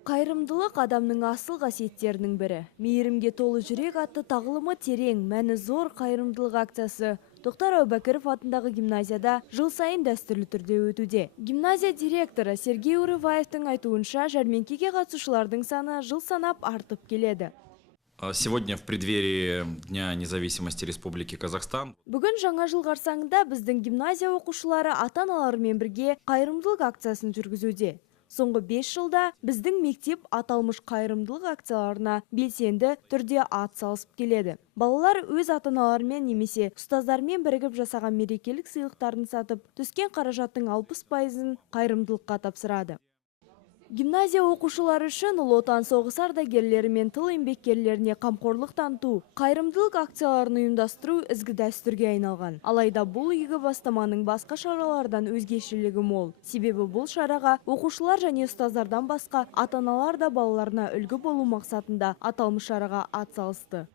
Қайырымдылық адамның асыл қасиеттерінің бірі. Мейірімге толы жүрек атты тағылымы терең, мәні зор қайырымдылық акциясы Тоқтар Әубәкіров атындағы гимназияда жыл сайын дәстүрлі түрде өтуде. Гимназия директоры Сергей Урываевтың айтуынша, жәрмеңкеге қатысушылардың саны жыл санап артып келеді. Сегодня в преддверии Дня независимости Республики Казахстан. Бүгін жаңа жыл қарсаңында біздің гимназия оқушылары ата-аналарымен бірге қайырымдылық акциясын жүргізуде. Соңғы 5 жылда біздің мектеп аталмыш қайырымдылық акцияларына белсенді түрде атсалысып келеді. Балалар өз ата-аналарымен немесе ұстаздармен бірігіп жасаған мерекелік сыйлықтарын сатып, түскен қаражаттың 60%-ын қайырымдылыққа тапсырады. Гимназия оқушылары үшін Ұлы Отан соғысы ардагерлері мен тыл еңбеккерлеріне қамқорлық таныту, қайырымдылық акцияларын ұйымдастыру ізгі дәстүрге айналған. Алайда бұл игі бастаманың басқа шаралардан өзгешелігі мол. Себебі бұл шараға оқушылар және ұстаздардан басқа ата-аналар да балаларына үлгі болу мақсатында аталмыш шараға атсалысты.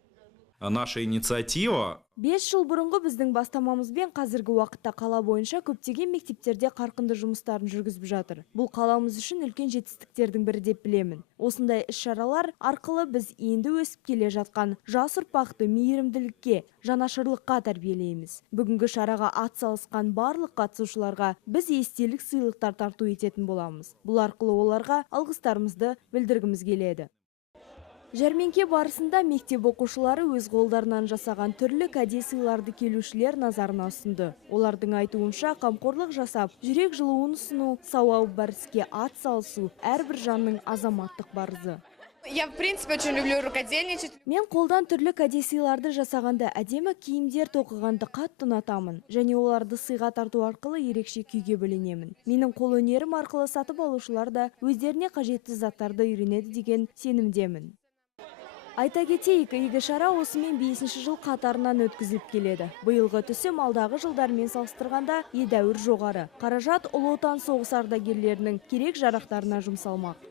Наша инициатива 5 жыл бұрынғы біздің бастамамызбен қазіргі уақытта қала бойынша көптеген мектептерде қарқынды жұмыстарын жүргізіп жатыр. Бұл қаламыз үшін үлкен жетістіктердің бірі деп білемін. Осындай іс-шаралар арқылы біз енді өсіп келе жатқан жас ұрпақты мейірімділікке, жанашырлыққа тәрбиелейміз. Бүгінгі шараға атсалысқан барлық қатысушыларға біз естелік сыйлықтар тарту ететін боламыз. Бұл арқылы оларға алғыстарымызды білдіргіміз келеді. Жәрмеңке барысында мектеп оқушылары өз қолдарынан жасаған түрлі кәде сыйларды келушілер назарына ұсынды. Олардың айтуынша, қамқорлық жасап, жүрек жылуын ұсыну, сауап бар іске ат салысу әрбір жанның азаматтық парызы. Я, в принципе, очень люблю рукодельничать. Мен қолдан түрлі кәде сыйларды жасағанда әдемі киімдер тоқығанды қатты ұнатамын, және оларды сыйға тарту арқылы ерекше күйге бөленемін. Менің қол өнерім арқылы сатып алушылар да өздеріне қажетті заттарды үйренеді деген сенімдемін. Айта кетейік, игі шара осымен 5-ші жыл қатарынан өткізіліп келеді. Биылғы түсім алдағы жылдармен салыстырғанда едәуір жоғары. Қаражат Ұлы Отан соғысы ардагерлерінің керек жарақтарына жұмсалмақ.